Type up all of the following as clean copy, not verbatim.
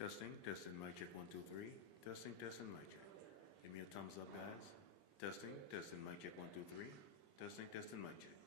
Testing, testing, mic check, 1, 2, 3. Testing, testing, mic check. Give me a thumbs up, guys. Testing, testing, mic check, 1, 2, 3. Testing, testing, mic check.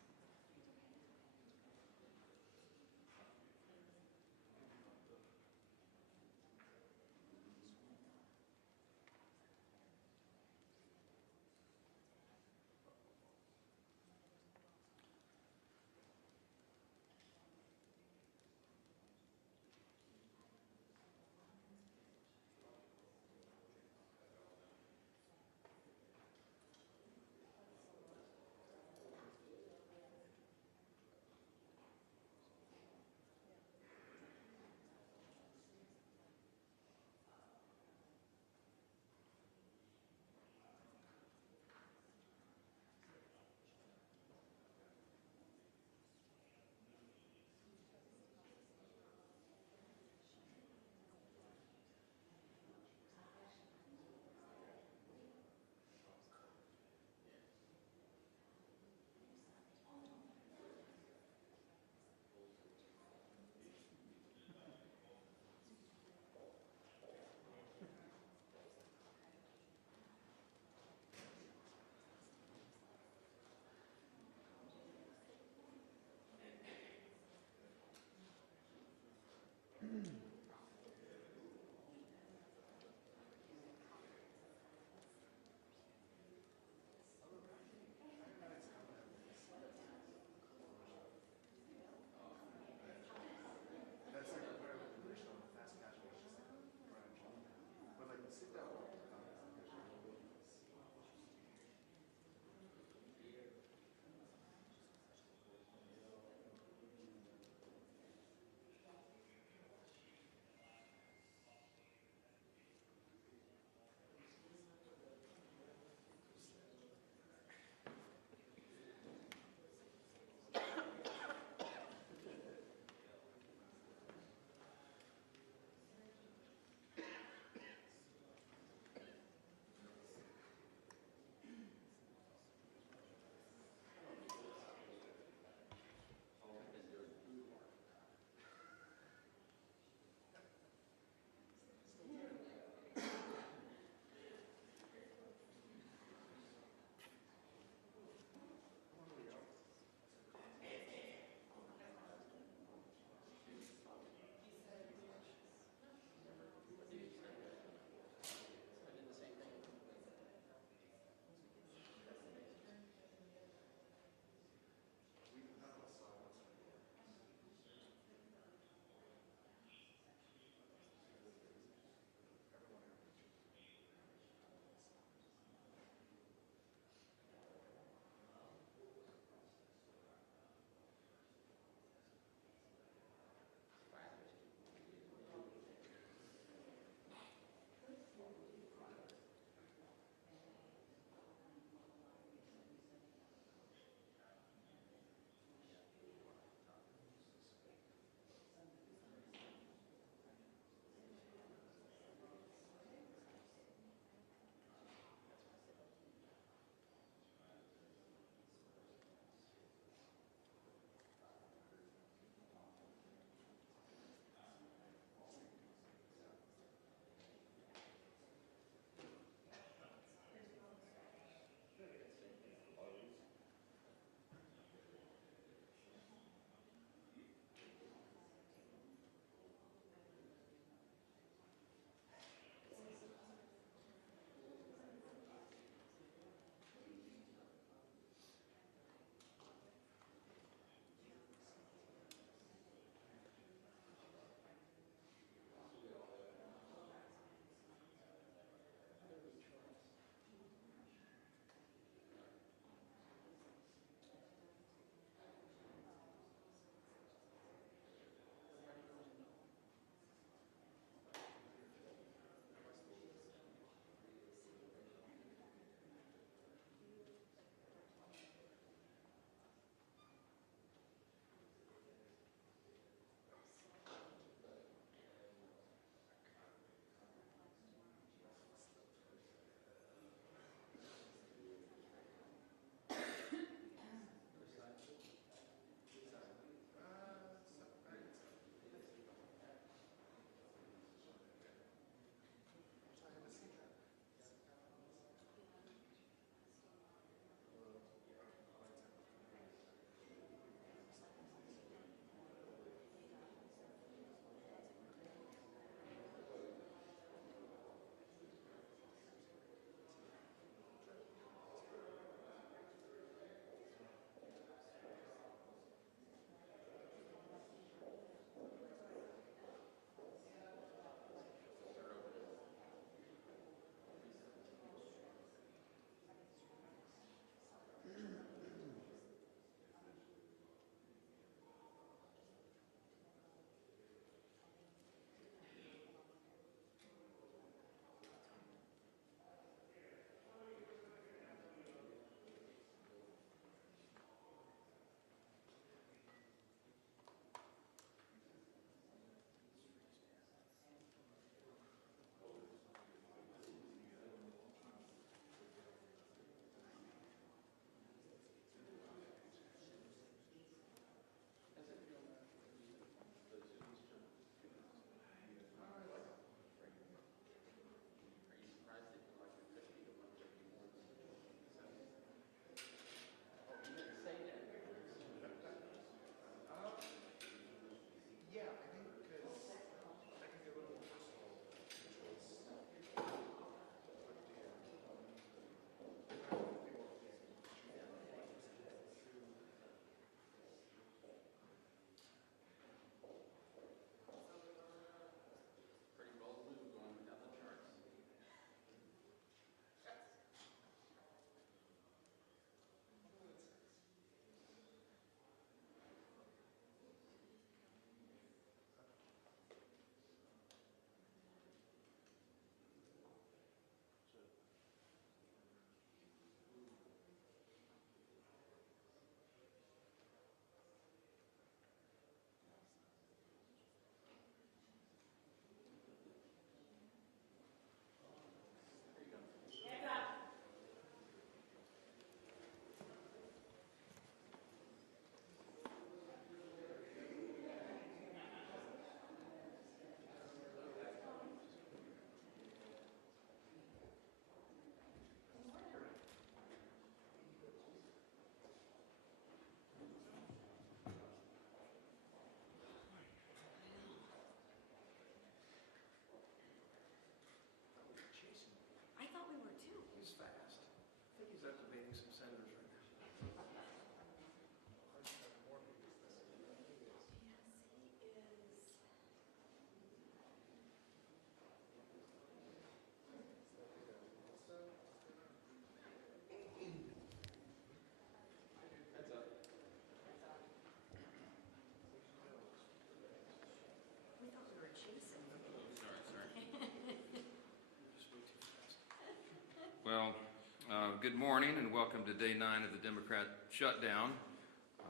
Good morning and welcome to day 9 of the Democrat shutdown.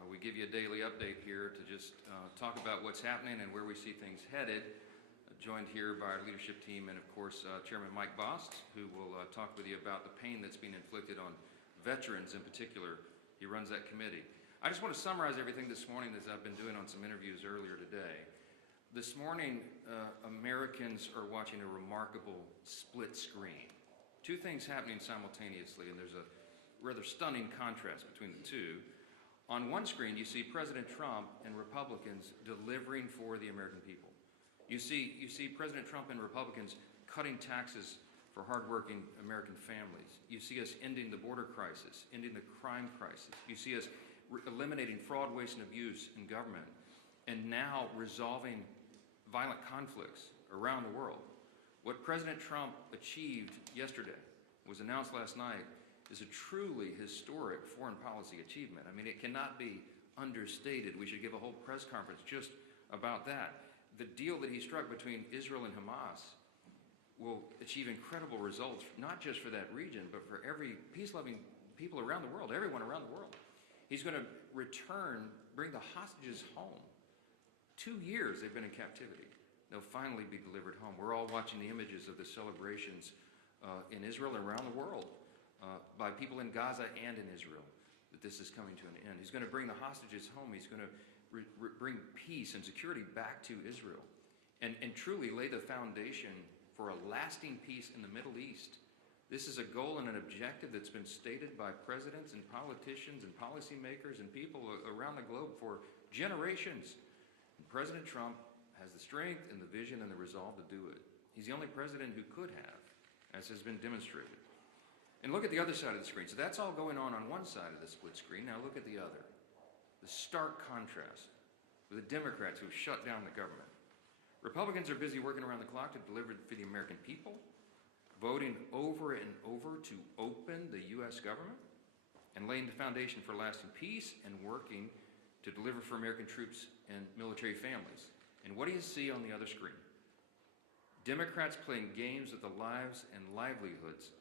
We give you a daily update here to just talk about what's happening and where we see things headed. Joined here by our leadership team and of course Chairman Mike Bost, who will talk with you about the pain that's being inflicted on veterans in particular. He runs that committee. I just want to summarize everything this morning as I've been doing on some interviews earlier today. This morning, Americans are watching a remarkable split screen. Two things happening simultaneously, and there's a rather stunning contrast between the two. On one screen, you see President Trump and Republicans delivering for the American people. You see President Trump and Republicans cutting taxes for hardworking American families. You see us ending the border crisis, ending the crime crisis. You see us eliminating fraud, waste, and abuse in government, and now resolving violent conflicts around the world. What President Trump achieved yesterday, was announced last night, is a truly historic foreign policy achievement. I mean, it cannot be understated. We should give a whole press conference just about that. The deal that he struck between Israel and Hamas will achieve incredible results, not just for that region, but for every peace-loving people around the world, everyone around the world. He's going to bring the hostages home. 2 years they've been in captivity. They'll finally be delivered home. We're all watching the images of the celebrations in Israel and around the world by people in Gaza and in Israel, that this is coming to an end. He's going to bring the hostages home. He's going to bring peace and security back to Israel and truly lay the foundation for a lasting peace in the Middle East. This is a goal and an objective that's been stated by presidents and politicians and policymakers and people around the globe for generations. And President Trump has the strength and the vision and the resolve to do it. He's the only president who could have, as has been demonstrated. And look at the other side of the screen. So that's all going on one side of the split screen. Now look at the other. The stark contrast with the Democrats who have shut down the government. Republicans are busy working around the clock to deliver for the American people, voting over and over to open the U.S. government, and laying the foundation for lasting peace and working to deliver for American troops and military families. And what do you see on the other screen? Democrats playing games with the lives and livelihoods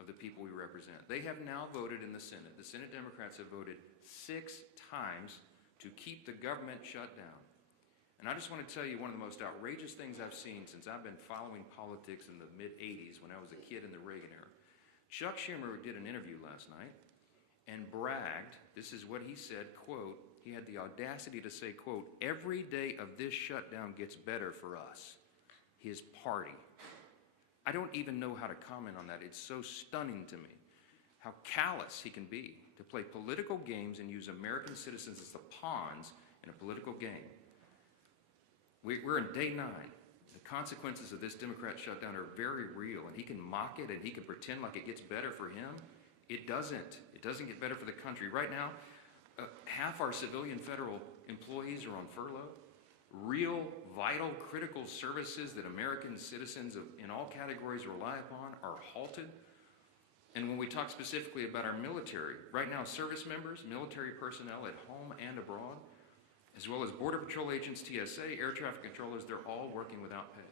of the people we represent. They have now voted in the Senate. The Senate Democrats have voted 6 times to keep the government shut down. And I just want to tell you one of the most outrageous things I've seen since I've been following politics in the mid-'80s when I was a kid in the Reagan era. Chuck Schumer did an interview last night and bragged, this is what he said, quote, he had the audacity to say, quote, every day of this shutdown gets better for us, his party. I don't even know how to comment on that. It's so stunning to me how callous he can be to play political games and use American citizens as the pawns in a political game. We're in day 9. The consequences of this Democrat shutdown are very real, and he can mock it and he can pretend like it gets better for him. It doesn't. It doesn't get better for the country. Right now, half our civilian federal employees are on furlough. Real, vital, critical services that American citizens in all categories rely upon are halted. And when we talk specifically about our military, right now service members, military personnel at home and abroad, as well as Border Patrol agents, TSA, air traffic controllers, they're all working without pay.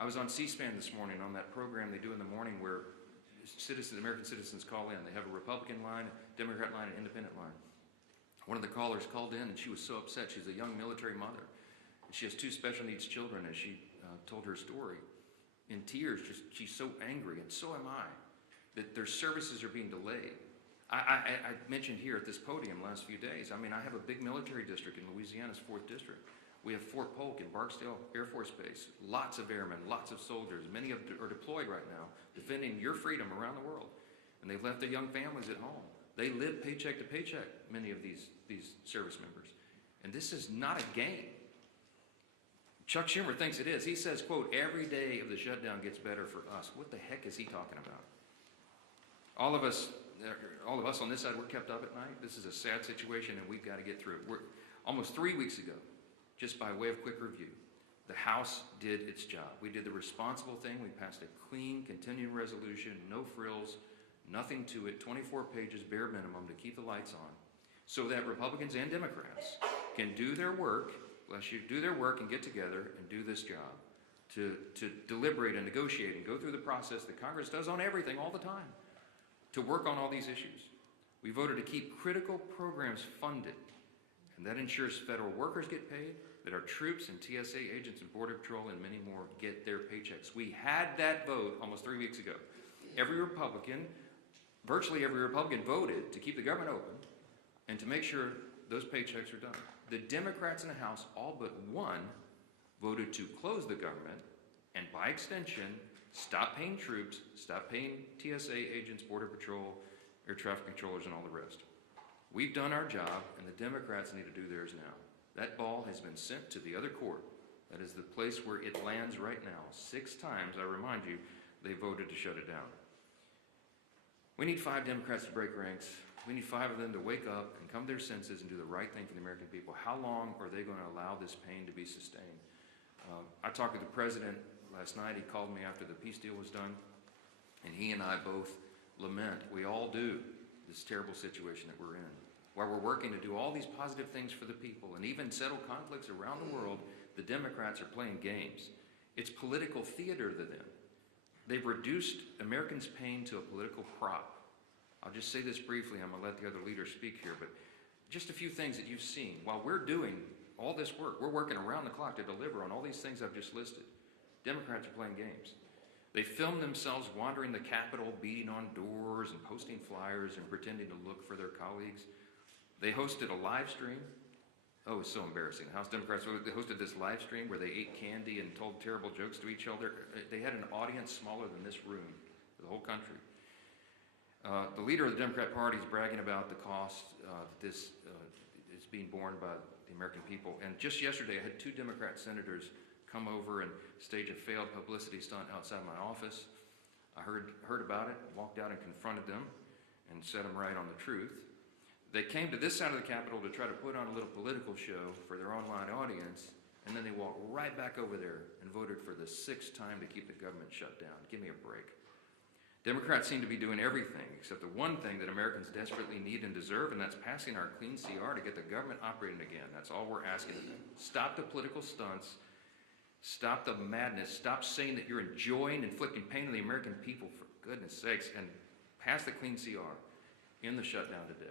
I was on C-SPAN this morning on that program they do in the morning where American citizens call in. They have a Republican line, Democrat line, and independent line. One of the callers called in and she was so upset. She's a young military mother. She has 2 special needs children, as she told her story. In tears, she's so angry, and so am I, that their services are being delayed. I mentioned here at this podium last few days, I mean, I have a big military district in Louisiana's 4th District. We have Fort Polk in Barksdale Air Force Base, lots of airmen, lots of soldiers. Many of them are deployed right now, defending your freedom around the world. And they've left their young families at home. They live paycheck to paycheck, many of these service members. And this is not a game. Chuck Schumer thinks it is. He says, quote, every day of the shutdown gets better for us. What the heck is he talking about? All of us on this side, we're kept up at night. This is a sad situation, and we've got to get through it. Almost 3 weeks ago, just by way of quick review, the House did its job. We did the responsible thing. We passed a clean, continuing resolution, no frills, nothing to it, 24 pages, bare minimum, to keep the lights on, so that Republicans and Democrats can do their work, and get together and do this job, to deliberate and negotiate and go through the process that Congress does on everything all the time. to work on all these issues. We voted to keep critical programs funded, and that ensures federal workers get paid, that our troops and TSA agents and Border Patrol and many more get their paychecks. We had that vote almost 3 weeks ago. Every Republican, virtually every Republican, voted to keep the government open and to make sure those paychecks are done. The Democrats in the House, all but one, voted to close the government and, by extension, stop paying troops, stop paying TSA agents, Border Patrol, air traffic controllers, and all the rest. We've done our job, and the Democrats need to do theirs now. That ball has been sent to the other court. That is the place where it lands right now. 6 times, I remind you, they voted to shut it down. We need 5 Democrats to break ranks. We need 5 of them to wake up and come to their senses and do the right thing for the American people. How long are they going to allow this pain to be sustained? I talked with the president last night. He called me after the peace deal was done, and he and I both lament, we all do, this terrible situation that we're in. While we're working to do all these positive things for the people and even settle conflicts around the world, the Democrats are playing games. It's political theater to them. They've reduced Americans' pain to a political prop. I'll just say this briefly. I'm going to let the other leaders speak here, but just a few things that you've seen. While we're doing all this work, we're working around the clock to deliver on all these things I've just listed. Democrats are playing games. They film themselves wandering the Capitol, beating on doors and posting flyers and pretending to look for their colleagues. They hosted a live stream. Oh, it's so embarrassing. The House Democrats, they hosted this live stream where they ate candy and told terrible jokes to each other. They had an audience smaller than this room for the whole country. The leader of the Democrat Party is bragging about the cost that this is being borne by the American people. And just yesterday, I had 2 Democrat senators come over and stage a failed publicity stunt outside my office. I heard about it, walked out and confronted them and set them right on the truth. They came to this side of the Capitol to try to put on a little political show for their online audience, and then they walked right back over there and voted for the 6th time to keep the government shut down. Give me a break. Democrats seem to be doing everything except the one thing that Americans desperately need and deserve, and that's passing our clean CR to get the government operating again. That's all we're asking of them. Stop the political stunts. Stop the madness. Stop saying that you're enjoying inflicting pain on the American people, for goodness sakes, and pass the clean CR in the shutdown today.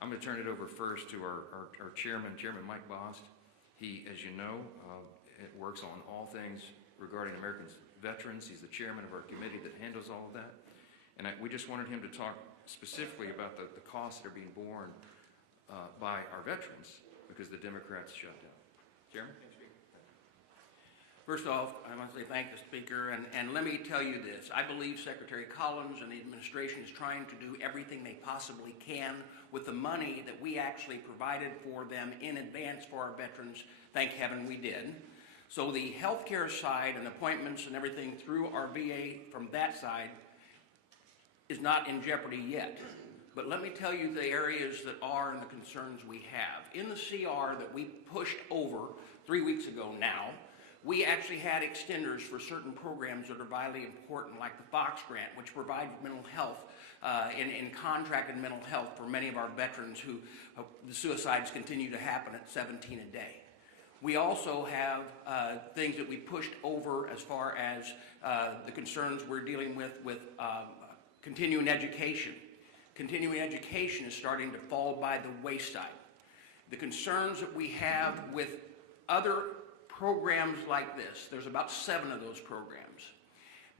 I'm going to turn it over first to our chairman, Chairman Mike Bost. He, as you know, works on all things regarding American veterans. He's the chairman of our committee that handles all of that. And we just wanted him to talk specifically about the costs that are being borne by our veterans because the Democrats shut down. Chairman? First off, I want to say thank the Speaker, and let me tell you this. I believe Secretary Collins and the administration is trying to do everything they possibly can with the money that we actually provided for them in advance for our veterans. Thank heaven we did. So the healthcare side and appointments and everything through our VA from that side is not in jeopardy yet. But let me tell you the areas that are and the concerns we have. In the CR that we pushed over 3 weeks ago now, we actually had extenders for certain programs that are vitally important, like the Fox Grant, which provides mental health in contracted mental health for many of our veterans who the suicides continue to happen at 17 a day. We also have things that we pushed over as far as the concerns we're dealing with continuing education. Continuing education is starting to fall by the wayside. The concerns that we have with other programs like this, there's about 7 of those programs,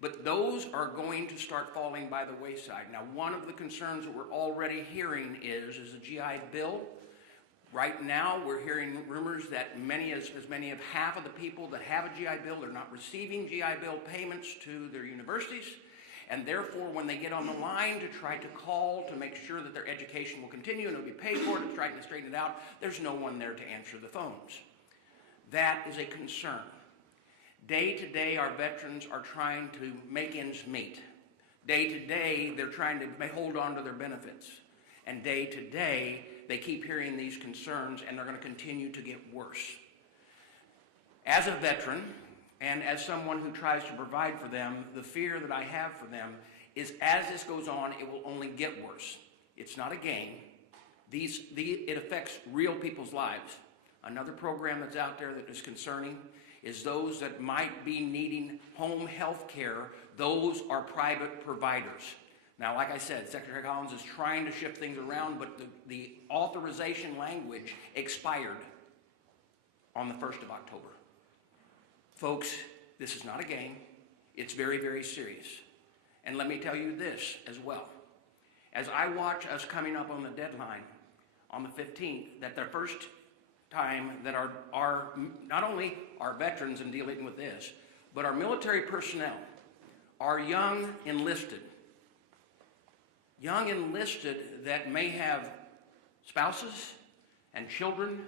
but those are going to start falling by the wayside. Now, one of the concerns that we're already hearing is the GI Bill. Right now, we're hearing rumors that as many as half of the people that have a GI Bill are not receiving GI Bill payments to their universities, and therefore, when they get on the line to try to call to make sure that their education will continue and it'll be paid for, to try to straighten it out, there's no one there to answer the phones. That is a concern. Day to day, our veterans are trying to make ends meet. Day to day, they're trying to hold on to their benefits. And day to day, they keep hearing these concerns, and they're going to continue to get worse. As a veteran, and as someone who tries to provide for them, the fear that I have for them is as this goes on, it will only get worse. It's not a game. It affects real people's lives. Another program that's out there that is concerning is those that might be needing home health care. Those are private providers. Now, like I said, Secretary Collins is trying to shift things around, but the authorization language expired on the 1st of October. Folks, this is not a game. It's very, very serious. And let me tell you this as well. As I watch us coming up on the deadline on the 15th, that the first time that our not only our veterans in dealing with this, but our military personnel, our young enlisted that may have spouses and children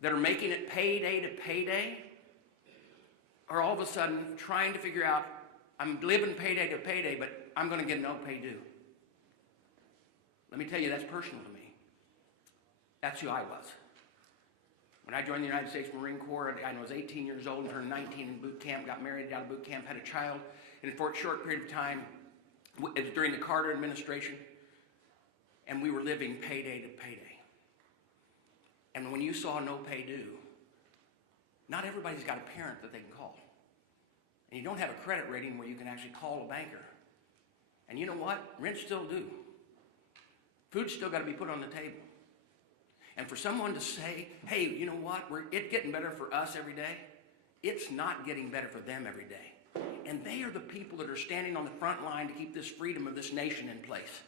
that are making it payday to payday, are all of a sudden trying to figure out, I'm living payday to payday, but I'm going to get no pay due. Let me tell you, that's personal to me. That's who I was. When I joined the United States Marine Corps, I was 18 years old and turned 19 in boot camp, got married out of boot camp, had a child. And for a short period of time, it was during the Carter administration, and we were living payday to payday. And when you saw no pay due, not everybody's got a parent that they can call. And you don't have a credit rating where you can actually call a banker. And you know what? Rent's still due. Food's still got to be put on the table. And for someone to say, hey, you know what? It's getting better for us every day. It's not getting better for them every day. And they are the people that are standing on the front line to keep this freedom of this nation in place.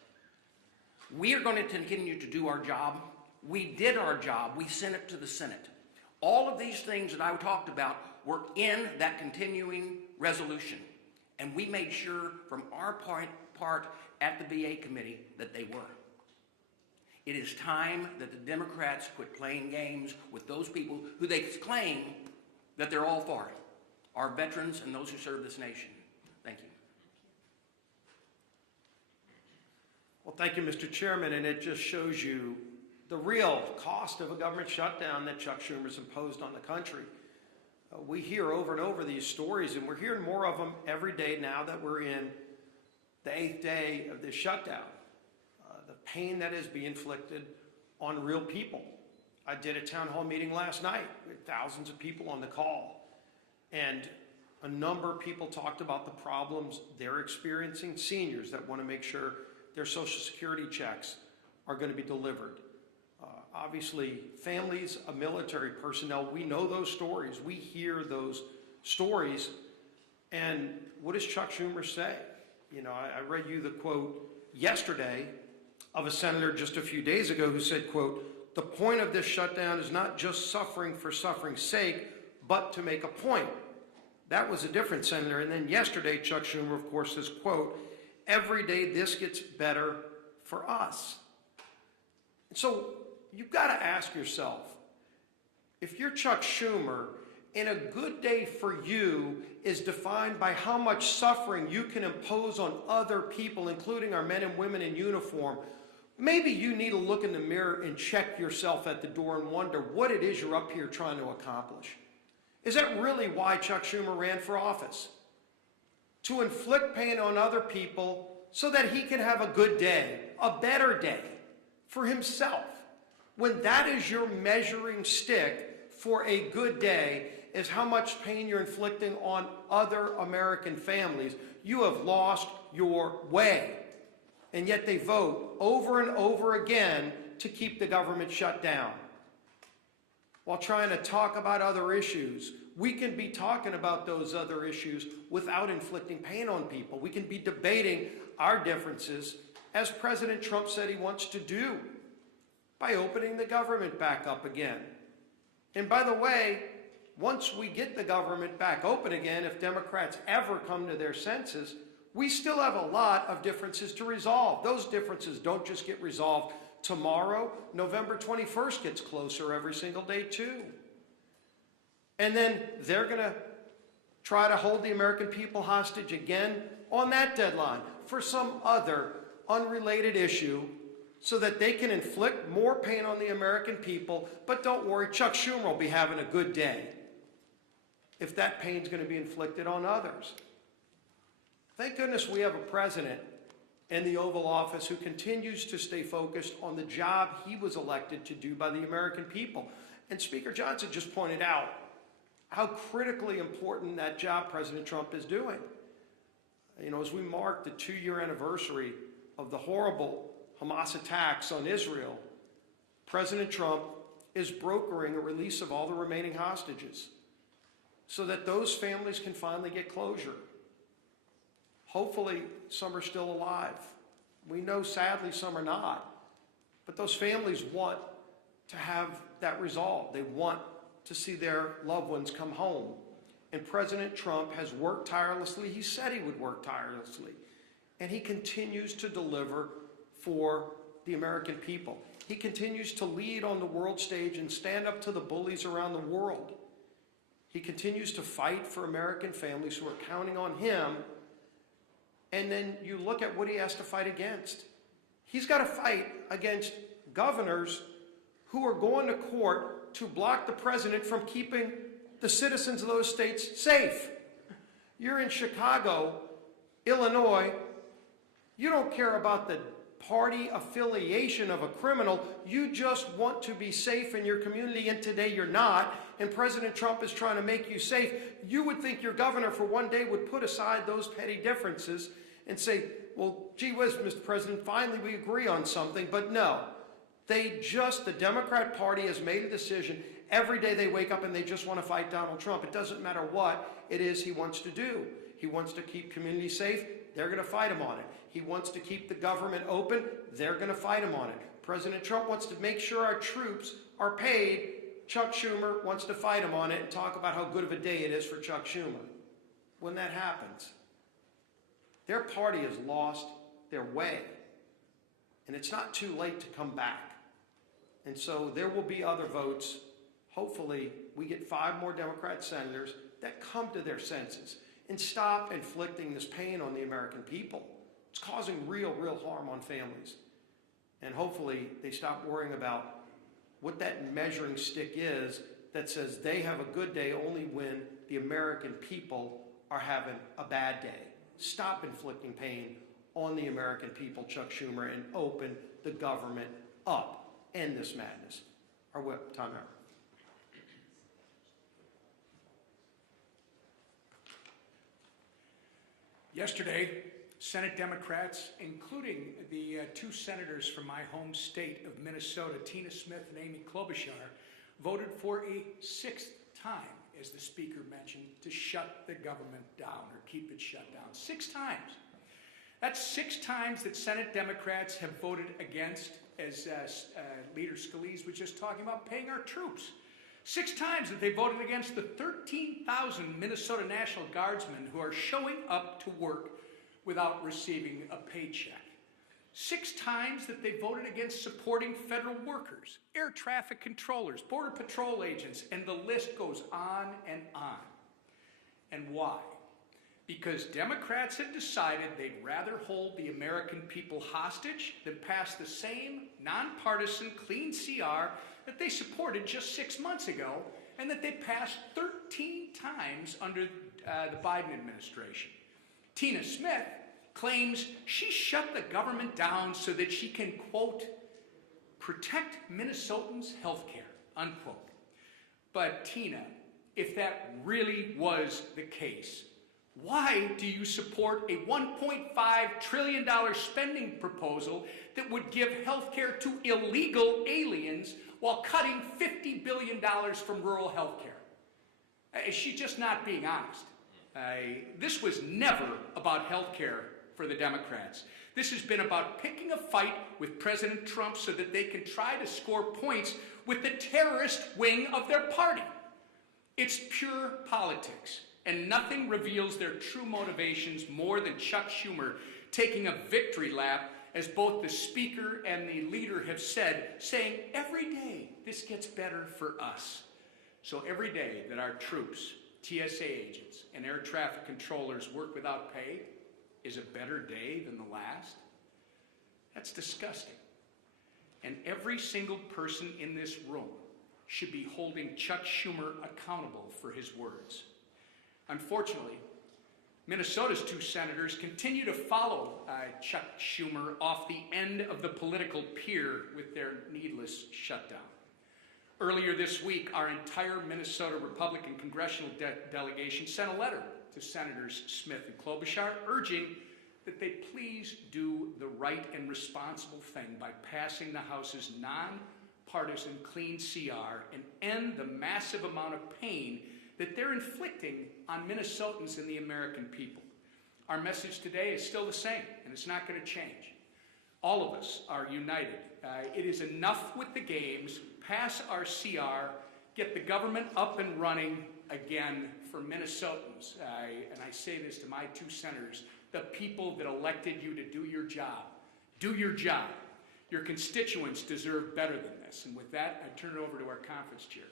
We are going to continue to do our job. We did our job. We sent it to the Senate. All of these things that I talked about were in that continuing resolution. And we made sure from our part at the VA committee that they were. It is time that the Democrats quit playing games with those people who they claim that they're all for, our veterans and those who serve this nation. Thank you. Well, thank you, Mr. Chairman, and it just shows you the real cost of a government shutdown that Chuck Schumer's imposed on the country. We hear over and over these stories, and we're hearing more of them every day now that we're in the 8th day of this shutdown. The pain that is being inflicted on real people. I did a town hall meeting last night with thousands of people on the call, and a number of people talked about the problems they're experiencing, seniors that want to make sure their Social Security checks are going to be delivered. Obviously, families of military personnel, we know those stories. We hear those stories. And what does Chuck Schumer say? You know, I read you the quote yesterday of a senator just a few days ago who said, quote, "The point of this shutdown is not just suffering for suffering's sake, but to make a point." That was a different senator. And then yesterday, Chuck Schumer, of course, says, quote, "Every day this gets better for us." And so you've got to ask yourself, if you're Chuck Schumer, and a good day for you is defined by how much suffering you can impose on other people, including our men and women in uniform, maybe you need to look in the mirror and check yourself at the door and wonder what it is you're up here trying to accomplish. Is that really why Chuck Schumer ran for office? To inflict pain on other people so that he can have a good day, a better day for himself. When that is your measuring stick for a good day, is how much pain you're inflicting on other American families, you have lost your way. And yet they vote over and over again to keep the government shut down. While trying to talk about other issues, we can be talking about those other issues without inflicting pain on people. We can be debating our differences, as President Trump said he wants to do, by opening the government back up again. And by the way, once we get the government back open again, if Democrats ever come to their senses, we still have a lot of differences to resolve. Those differences don't just get resolved tomorrow. November 21st gets closer every single day too. And then they're going to try to hold the American people hostage again on that deadline for some other unrelated issue, so that they can inflict more pain on the American people. But don't worry, Chuck Schumer will be having a good day if that pain's going to be inflicted on others. Thank goodness we have a president in the Oval Office who continues to stay focused on the job he was elected to do by the American people. And Speaker Johnson just pointed out how critically important that job President Trump is doing. You know, as we mark the 2-year anniversary of the horrible Hamas attacks on Israel, President Trump is brokering a release of all the remaining hostages so that those families can finally get closure. Hopefully, some are still alive. We know, sadly, some are not. But those families want to have that resolved. They want to see their loved ones come home. And President Trump has worked tirelessly. He said he would work tirelessly. And he continues to deliver for the American people. He continues to lead on the world stage and stand up to the bullies around the world. He continues to fight for American families who are counting on him. And then you look at what he has to fight against. He's got to fight against governors who are going to court to block the president from keeping the citizens of those states safe. You're in Chicago, Illinois. You don't care about the party affiliation of a criminal. You just want to be safe in your community, and today you're not. And President Trump is trying to make you safe. You would think your governor for one day would put aside those petty differences and say, well, gee whiz, Mr. President, finally we agree on something. But no, the Democrat Party has made a decision. Every day they wake up and they just want to fight Donald Trump. It doesn't matter what it is he wants to do. He wants to keep communities safe. They're going to fight him on it. He wants to keep the government open. They're going to fight him on it. President Trump wants to make sure our troops are paid. Chuck Schumer wants to fight him on it and talk about how good of a day it is for Chuck Schumer. When that happens, their party has lost their way. And it's not too late to come back. And so there will be other votes. Hopefully, we get 5 more Democrat senators that come to their senses and stop inflicting this pain on the American people. It's causing real harm on families. And hopefully, they stop worrying about what that measuring stick is that says they have a good day only when the American people are having a bad day. Stop inflicting pain on the American people, Chuck Schumer, and open the government up. End this madness. Our whip, time out. Yesterday, Senate Democrats, including the 2 senators from my home state of Minnesota, Tina Smith and Amy Klobuchar, voted for a 6th time, as the Speaker mentioned, to shut the government down or keep it shut down. 6 times. That's 6 times that Senate Democrats have voted against, as Leader Scalise was just talking about, paying our troops. 6 times that they voted against the 13,000 Minnesota National Guardsmen who are showing up to work without receiving a paycheck. 6 times that they voted against supporting federal workers, air traffic controllers, border patrol agents, and the list goes on and on. And why? Because Democrats had decided they'd rather hold the American people hostage than pass the same nonpartisan clean CR that they supported just 6 months ago and that they passed 13 times under the Biden administration. Tina Smith claims she shut the government down so that she can, quote, protect Minnesotans' health care, unquote. But Tina, if that really was the case, why do you support a $1.5 trillion spending proposal that would give health care to illegal aliens while cutting $50 billion from rural health care? She's just not being honest. This was never about health care for the Democrats. This has been about picking a fight with President Trump so that they can try to score points with the terrorist wing of their party. It's pure politics, and nothing reveals their true motivations more than Chuck Schumer taking a victory lap, as both the Speaker and the leader have said, saying every day this gets better for us. So every day that our troops, TSA agents, and air traffic controllers work without pay is a better day than the last? That's disgusting. And every single person in this room should be holding Chuck Schumer accountable for his words. Unfortunately, Minnesota's 2 senators continue to follow Chuck Schumer off the end of the political pier with their needless shutdown. Earlier this week, our entire Minnesota Republican congressional delegation sent a letter to Senators Smith and Klobuchar, urging that they please do the right and responsible thing by passing the House's nonpartisan clean CR and end the massive amount of pain that they're inflicting on Minnesotans and the American people. Our message today is still the same, and it's not going to change. All of us are united. It is enough with the games. Pass our CR. Get the government up and running again for Minnesotans. And I say this to my two senators, the people that elected you to do your job. Do your job. Your constituents deserve better than this. And with that, I turn it over to our conference chair.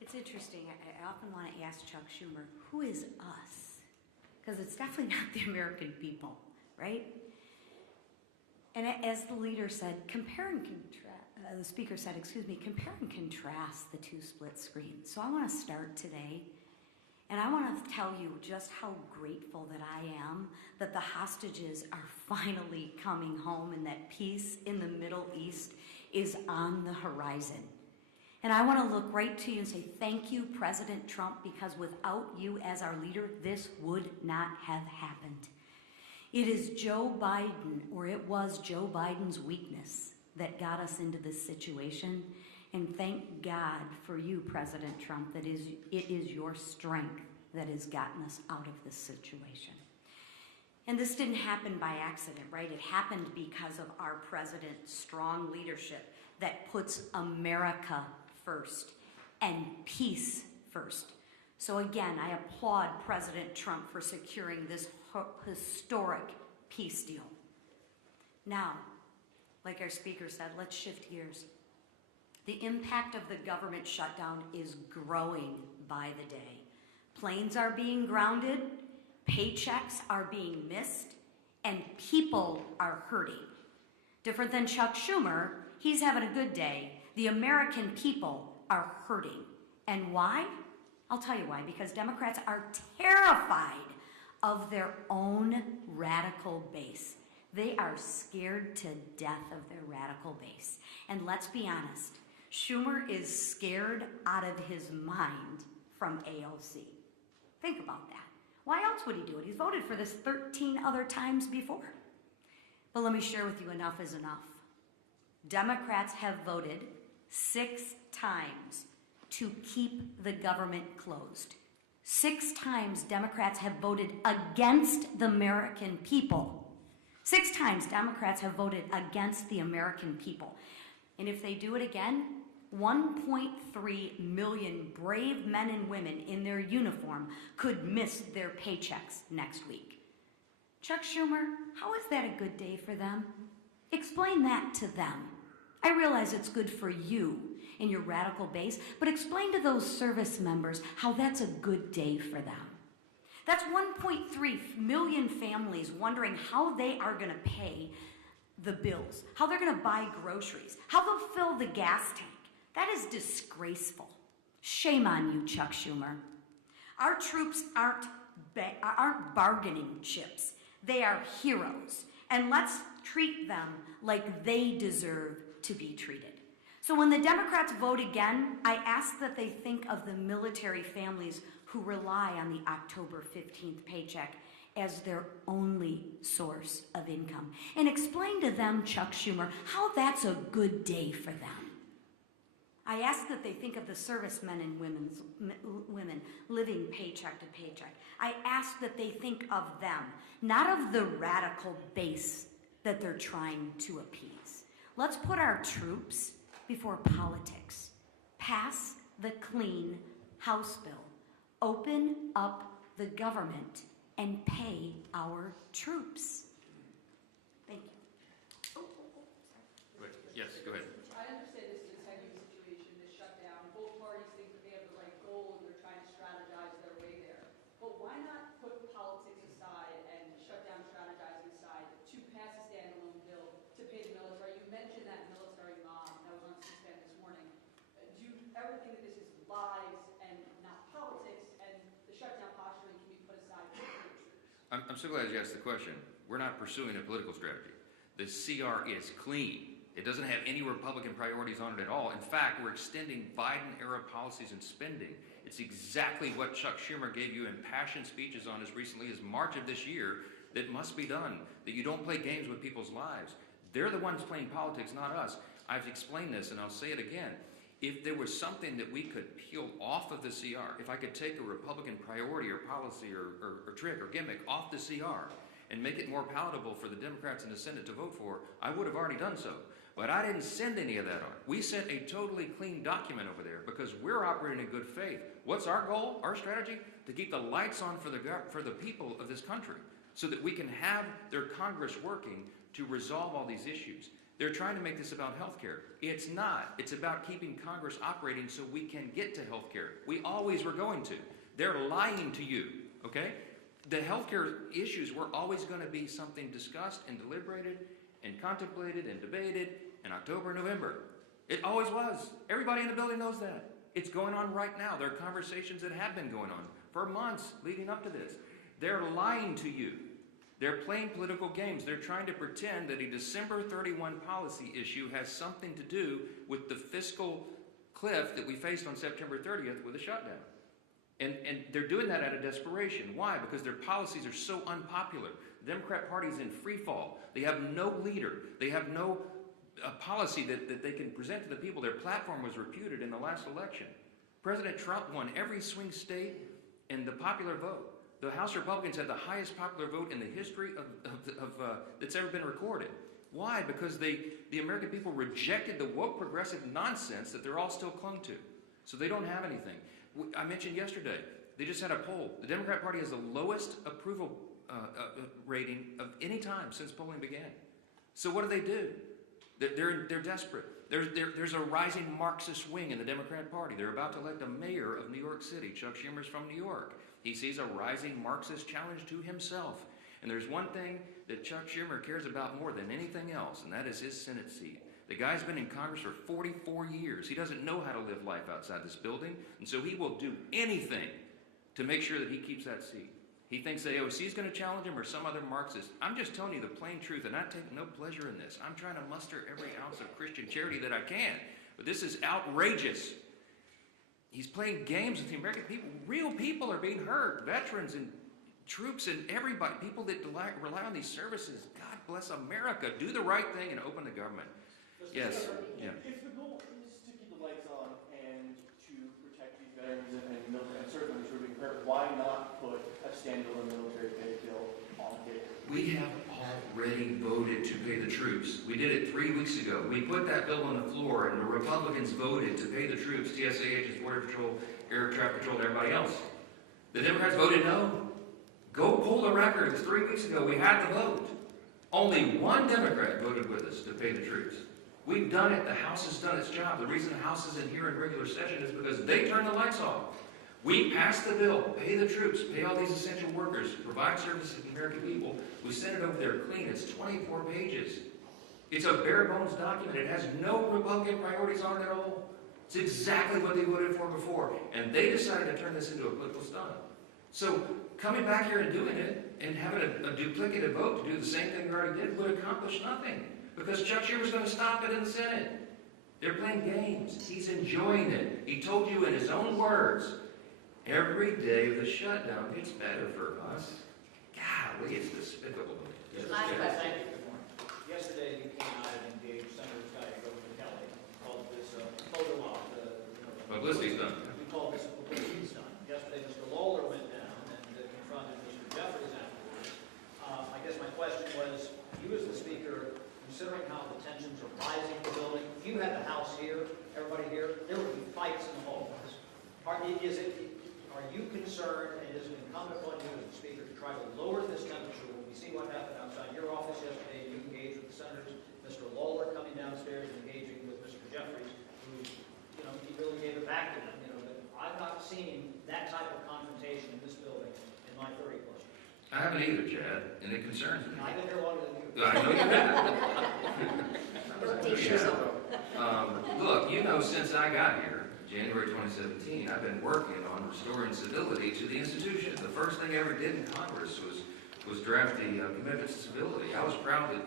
It's interesting. I often want to ask Chuck Schumer, who is us? Because it's definitely not the American people, right? And as the leader said, the speaker said, compare and contrast the two split screens. So I want to start today, and I want to tell you just how grateful that I am that the hostages are finally coming home and that peace in the Middle East is on the horizon. And I want to look right to you and say, thank you, President Trump, because without you as our leader, this would not have happened. It is Joe Biden, or it was Joe Biden's weakness that got us into this situation. And thank God for you, President Trump, that it is your strength that has gotten us out of this situation. And this didn't happen by accident, right? It happened because of our president's strong leadership that puts America first and peace first. So again, I applaud President Trump for securing this historic peace deal. Now, like our speaker said, let's shift gears. The impact of the government shutdown is growing by the day. Planes are being grounded, paychecks are being missed, and people are hurting. Different than Chuck Schumer, he's having a good day. The American people are hurting. And why? I'll tell you why. Because Democrats are terrified of their own radical base. They are scared to death of their radical base. And let's be honest, Schumer is scared out of his mind from AOC. Think about that. Why else would he do it? He's voted for this 13 other times before. But let me share with you, enough is enough. Democrats have voted 6 times to keep the government closed. 6 times Democrats have voted against the American people. 6 times Democrats have voted against the American people. And if they do it again, 1.3 million brave men and women in their uniform could miss their paychecks next week. Chuck Schumer, how is that a good day for them? Explain that to them. I realize it's good for you and your radical base, but explain to those service members how that's a good day for them. That's 1.3 million families wondering how they are going to pay the bills, how they're going to buy groceries, how they'll fill the gas tank. That is disgraceful. Shame on you, Chuck Schumer. Our troops aren't bargaining chips. They are heroes. And let's treat them like they deserve to be treated. So when the Democrats vote again, I ask that they think of the military families who rely on the October 15th paycheck as their only source of income. And explain to them, Chuck Schumer, how that's a good day for them. I ask that they think of the servicemen and women living paycheck to paycheck. I ask that they think of them, not of the radical base that they're trying to appease. Let's put our troops before politics. Pass the clean House bill. Open up the government and pay our troops. Thank you. Wait, yes, go ahead. I understand this is a heavy situation, this shutdown. Both parties think that they have the right goal and they're trying to strategize their way there. But why not put politics aside and shutdown strategizing aside to pass a standalone bill to pay the military? You mentioned that military mom that was on C-SPAN this morning. Do you ever think that this is lives and not politics, and the shutdown posturing can be put aside for the troops? I'm so glad you asked the question. We're not pursuing a political strategy. The CR is clean. It doesn't have any Republican priorities on it at all. In fact, we're extending Biden-era policies and spending. It's exactly what Chuck Schumer gave you impassioned speeches on as recently as March of this year, that must be done, that you don't play games with people's lives. They're the ones playing politics, not us. I've explained this, and I'll say it again. If there was something that we could peel off of the CR, if I could take a Republican priority or policy or trick or gimmick off the CR and make it more palatable for the Democrats in the Senate to vote for, I would have already done so. But I didn't send any of that on. We sent a totally clean document over there because we're operating in good faith. What's our goal, our strategy? To keep the lights on for the people of this country so that we can have their Congress working to resolve all these issues. They're trying to make this about health care. It's not. It's about keeping Congress operating so we can get to health care. We always were going to. They're lying to you, okay? The health care issues were always going to be something discussed and deliberated and contemplated and debated in October, November. It always was. Everybody in the building knows that. It's going on right now. There are conversations that have been going on for months leading up to this. They're lying to you. They're playing political games. They're trying to pretend that a December 31 policy issue has something to do with the fiscal cliff that we faced on September 30th with a shutdown. And they're doing that out of desperation. Why? Because their policies are so unpopular. The Democrat Party is in free fall. They have no leader. They have no policy that they can present to the people. Their platform was reputed in the last election. President Trump won every swing state in the popular vote. The House Republicans had the highest popular vote in the history that's ever been recorded. Why? Because the American people rejected the woke progressive nonsense that they're all still clung to. So they don't have anything. I mentioned yesterday, they just had a poll. The Democrat Party has the lowest approval rating of any time since polling began. So what do? They're desperate. There's a rising Marxist wing in the Democrat Party. They're about to elect a mayor of New York City. Chuck Schumer's from New York. He sees a rising Marxist challenge to himself. And there's one thing that Chuck Schumer cares about more than anything else, and that is his Senate seat. The guy's been in Congress for 44 years. He doesn't know how to live life outside this building, and so he will do anything to make sure that he keeps that seat. He thinks the AOC is going to challenge him or some other Marxist. I'm just telling you the plain truth, and I take no pleasure in this. I'm trying to muster every ounce of Christian charity that I can, but this is outrageous. He's playing games with the American people. Real people are being hurt. Veterans and troops and everybody, people that rely on these services. God bless America. Do the right thing and open the government. Yes. Yeah. If the goal is to keep the lights on and to protect these veterans and serve them who are being hurt, why not put a standalone military pay bill on the table? We have already voted to pay the troops. We did it 3 weeks ago. We put that bill on the floor, and the Republicans voted to pay the troops, TSA agents, Border Patrol, Air Traffic Patrol, and everybody else. The Democrats voted no. Go pull the records. 3 weeks ago, we had the vote. Only one Democrat voted with us to pay the troops. We've done it. The House has done its job. The reason the House is in here in regular session is because they turned the lights off. We passed the bill, pay the troops, pay all these essential workers, provide services to the American people. We sent it over there clean. It's 24 pages. It's a bare bones document. It has no Republican priorities on it at all. It's exactly what they voted for before. And they decided to turn this into a political stunt. So coming back here and doing it and having a duplicative vote to do the same thing we already did would accomplish nothing. Because Chuck Schumer's going to stop it in the Senate. They're playing games. He's enjoying it. He told you in his own words, every day of the shutdown gets better for us. Golly, it's despicable. Yes, Thank you. Good morning. Yesterday, you came out and engaged Senator Kelly, called this photo op. Publicity's done. We called this a publicity stunt. Yesterday, Mr. Lawler went down and confronted Mr. Jeffries afterwards. I guess my question was, you as the speaker, considering how the tensions are rising in the building, if you had the House here, everybody here, there would be fights in the hallways. Are you concerned, and is it incumbent upon you as the speaker to try to lower this temperature? When we see what happened outside your office yesterday, you engaged with the senators, Mr. Lawler coming downstairs and engaging with Mr. Jeffries, who, he really gave it back to them, but I've not seen that type of confrontation in this building in my 30 plus years. I haven't either, Chad, and it concerns me. I've been here longer than you. I know you have. Look, since I got here, January 2017, I've been working on restoring civility to the institution. The first thing I ever did in Congress was draft the commitments to civility. I was proud that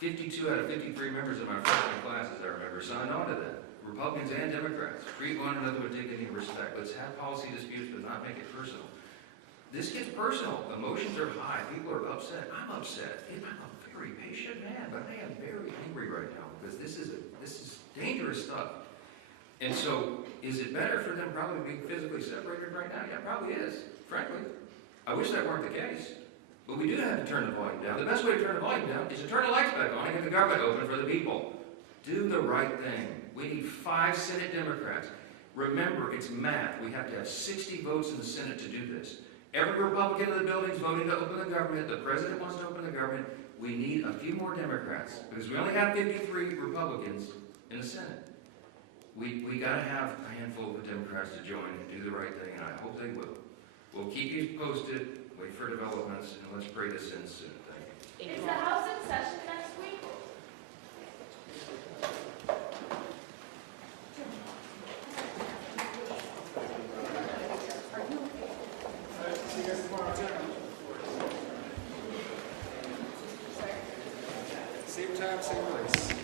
52 out of 53 members of my freshman class, as I remember, signed on to that. Republicans and Democrats. Treat one another with dignity and respect. Let's have policy disputes, but not make it personal. This gets personal. Emotions are high. People are upset. I'm upset. I'm a very patient man, but I am very angry right now because this is dangerous stuff. And so, is it better for them probably being physically separated right now? Yeah, it probably is, frankly. I wish that weren't the case. But we do have to turn the volume down. The best way to turn the volume down is to turn the lights back on and get the government open for the people. Do the right thing. We need 5 Senate Democrats. Remember, it's math. We have to have 60 votes in the Senate to do this. Every Republican in the building is voting to open the government. The president wants to open the government. We need a few more Democrats because we only have 53 Republicans in the Senate. We got to have a handful of Democrats to join and do the right thing, and I hope they will. We'll keep you posted, wait for developments, and let's pray this ends soon. Thank you. Is the House in session next week? See you guys tomorrow. Same time, same place.